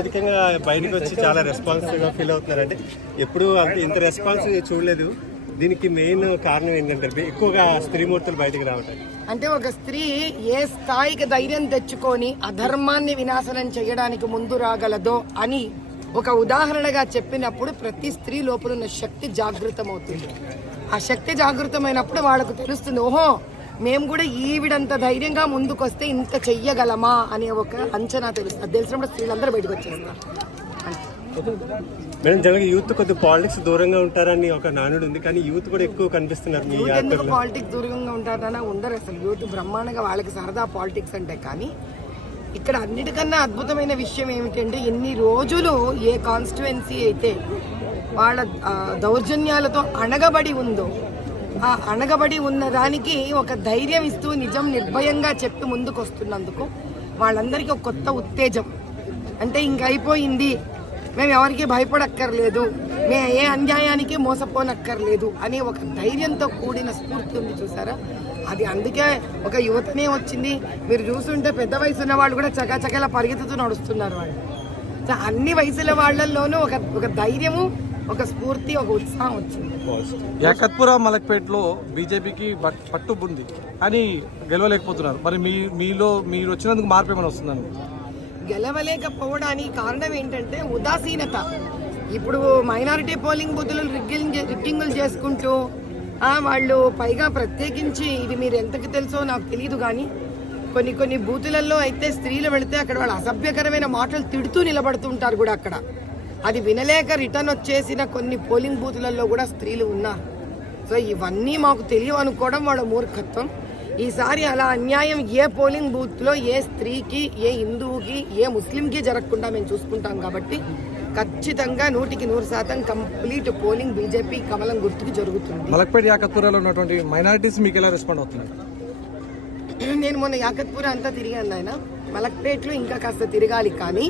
అధికంగా బయటకు వచ్చి చాలా రెస్పాన్సివ్గా ఫీల్ అవుతున్నారండి ఎప్పుడు అంత ఇంత రెస్పాన్స్ చూడలేదు. దీనికి మెయిన్ కారణం ఏంటంటే ఎక్కువగా స్త్రీమూర్తులు బయటకు రావటం. అంటే ఒక స్త్రీ ఏ స్థాయికి ధైర్యం తెచ్చుకొని అధర్మాన్ని వినాశనం చేయడానికి ముందు రాగలదో అని ఒక ఉదాహరణగా చెప్పినప్పుడు ప్రతి స్త్రీ లోపల ఉన్న శక్తి జాగృతమవుతుంది. ఆ శక్తి జాగృతమైనప్పుడు వాళ్ళకు తెలుస్తుంది ఓహో మేము కూడా ఈవిడంత ధైర్యంగా ముందుకొస్తే ఇంత చెయ్యగలమా అనే ఒక అంచనా తెలుస్తుంది అది తెలిసినప్పుడు స్త్రీలందరూ బయటకు వచ్చేస్తారు. మేడం జనరల్గా యూత్ కొద్దిగా పాలిటిక్స్ దూరంగా ఉంటారని ఒక నానుడు ఉంది కానీ యూత్ కూడా ఎక్కువ కనిపిస్తున్నారు మీ ఎందుకు పాలిటిక్స్ దూరంగా ఉంటారన్నా ఉండరు అసలు. యూత్ బ్రహ్మాండంగా వాళ్ళకి సరదా పాలిటిక్స్ అంటే కానీ ఇక్కడ అన్నిటికన్నా అద్భుతమైన విషయం ఏమిటంటే ఇన్ని రోజులు ఏ కాన్స్టిట్యువెన్సీ అయితే వాళ్ళ దౌర్జన్యాలతో అణగబడి ఉందో ఆ అణగబడి ఉన్న దానికి ఒక ధైర్యం ఇస్తూ నిజం నిర్భయంగా చెప్పి ముందుకు వస్తున్నందుకు వాళ్ళందరికీ ఒక కొత్త ఉత్తేజం. అంటే ఇంక అయిపోయింది. మేము ఎవరికి భయపడక్కర్లేదు. మే ఏ అన్యాయానికి మోసపోనక్కర్లేదు అనే ఒక ధైర్యంతో కూడిన స్ఫూర్తి ఉంది చూసారా? అది అందుకే ఒక యువతనే వచ్చింది. మీరు చూస్తుంటే పెద్ద వయసు ఉన్న వాళ్ళు కూడా చకాచకలా పరిగెత్తుతూ నడుస్తున్నారు వాళ్ళు. సో అన్ని వయసుల వాళ్ళల్లోనూ ఒక ఒక ధైర్యము ఒక స్ఫూర్తి ఒక ఉత్సాహం వచ్చింది. యాకత్పుర మలక్పేటలో బీజేపీకి పట్టు ఉంది అని గెలవలేకపోతున్నారు. మరి మీ మీలో మీరు వచ్చినందుకు మార్పు ఏమైనా వస్తుందండి? గెలవలేకపోవడానికి కారణం ఏంటంటే ఉదాసీనత. ఇప్పుడు మైనారిటీ పోలింగ్ బూతులు రిగ్గింగ్ రిగ్గింగులు చేసుకుంటూ వాళ్ళు పైగా ప్రత్యేకించి ఇది మీరు ఎంతకు తెలుసో నాకు తెలియదు కానీ కొన్ని కొన్ని బూతులలో అయితే స్త్రీలు వెళితే అక్కడ వాళ్ళు అసభ్యకరమైన మాటలు తిడుతూ నిలబడుతుంటారు కూడా అక్కడ. అది వినలేక రిటర్న్ వచ్చేసిన కొన్ని పోలింగ్ బూతులలో కూడా స్త్రీలు ఉన్నారు. సో ఇవన్నీ మాకు తెలియవు అనుకోవడం వాళ్ళ మూర్ఖత్వం. ఈసారి అలా అన్యాయం ఏ పోలింగ్ బూత్లో ఏ స్త్రీకి ఏ హిందువుకి ఏ ముస్లింకి జరగకుండా మేము చూసుకుంటాం కాబట్టి ఖచ్చితంగా నూటికి నూరు శాతం కంప్లీట్ పోలింగ్ బీజేపీ కమలం గుర్తుకు జరుగుతుంది. మలక్పేట యాకత్పురలో ఉన్నటువంటి మైనారిటీస్ మీకు ఎలా రెస్పాండ్ అవుతున్నారు? నేను మొన్న యాకత్పూర్ అంతా తిరిగాను ఆయన మలక్పేటలో ఇంకా కాస్త తిరగాలి కానీ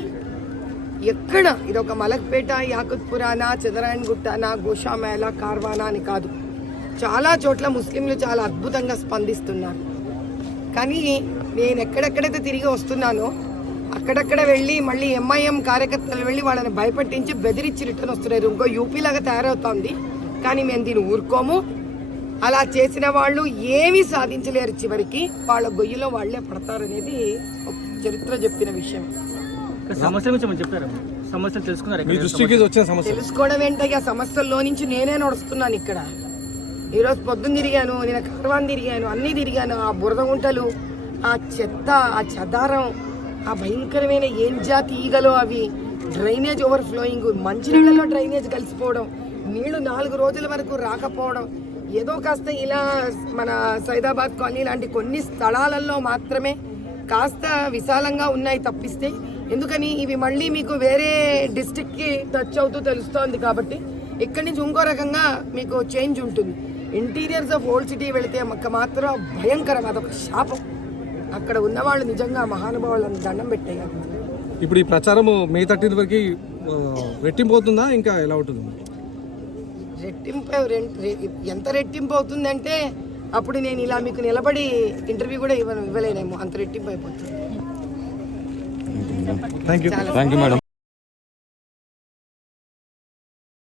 ఎక్కడ? ఇది ఒక మలక్పేట యాకుత్పురానా చంద్రాయన్ గుట్టానా గోషామేళ కార్వానా అని కాదు. చాలా చోట్ల ముస్లింలు చాలా అద్భుతంగా స్పందిస్తున్నారు. కానీ నేను ఎక్కడెక్కడైతే తిరిగి వస్తున్నానో అక్కడక్కడ వెళ్ళి మళ్ళీ ఎంఐఎం కార్యకర్తలు వెళ్ళి వాళ్ళని భయపెట్టించి బెదిరించి రిటర్న్ వస్తున్నారు. ఇంకో యూపీలాగా తయారవుతోంది. కానీ మేము దీన్ని ఊరుకోము. అలా చేసిన వాళ్ళు ఏమీ సాధించలేరు చివరికి. వాళ్ళ గొయ్యిలో వాళ్ళే పడతారనేది ఒక చరిత్ర చెప్పిన విషయం. సమస్య గురించి మనం చెప్పారు సమస్యలు తెలుసుకున్నారు మీ దృష్టికి వచ్చిన సమస్య. తెలుసుకోవడం ఏంటయ్యా? సమస్యల్లో నుంచి నేనే నడుస్తున్నాను ఇక్కడ. ఈరోజు పొద్దున్న తిరిగాను నేను కార్వాన్ తిరిగాను అన్నీ తిరిగాను. ఆ బురద గుంటలు ఆ చెత్త ఆ చెదారం ఆ భయంకరమైన ఏం జాతి ఈగలు అవి డ్రైనేజ్ ఓవర్ ఫ్లోయింగ్ మంచినీళ్ళలో డ్రైనేజ్ కలిసిపోవడం నీళ్ళు నాలుగు రోజుల వరకు రాకపోవడం ఏదో కాస్త ఇలా మన సైదాబాద్ కాలనీ లాంటి కొన్ని స్థలాలలో మాత్రమే కాస్త విశాలంగా ఉన్నాయి తప్పిస్తే ఎందుకని ఇవి మళ్ళీ మీకు వేరే డిస్టిక్కి టచ్ అవుతూ తెలుస్తోంది కాబట్టి ఇక్కడి నుంచి ఇంకో రకంగా మీకు చేంజ్ ఉంటుంది. ఇంటీరియర్స్ ఆఫ్ ఓల్డ్ సిటీ వెళితే మాకు మాత్రం భయంకరం అదొక శాపం. అక్కడ ఉన్నవాళ్ళు నిజంగా మహానుభావులను దండం పెట్టేయాలి. ఇప్పుడు ఈ ప్రచారం మే థర్టీన్ వరకు రెట్టింపు అవుతుందా ఇంకా ఎలా ఉంటుంది? రెట్టింపు ఎంత రెట్టింపు అవుతుందంటే అప్పుడు నేను ఇలా మీకు నిలబడి ఇంటర్వ్యూ కూడా ఇవ్వను ఇవ్వలేనేమో అంత రెట్టింపు అయిపోతుంది. థ్యాంక్ యూ చాలా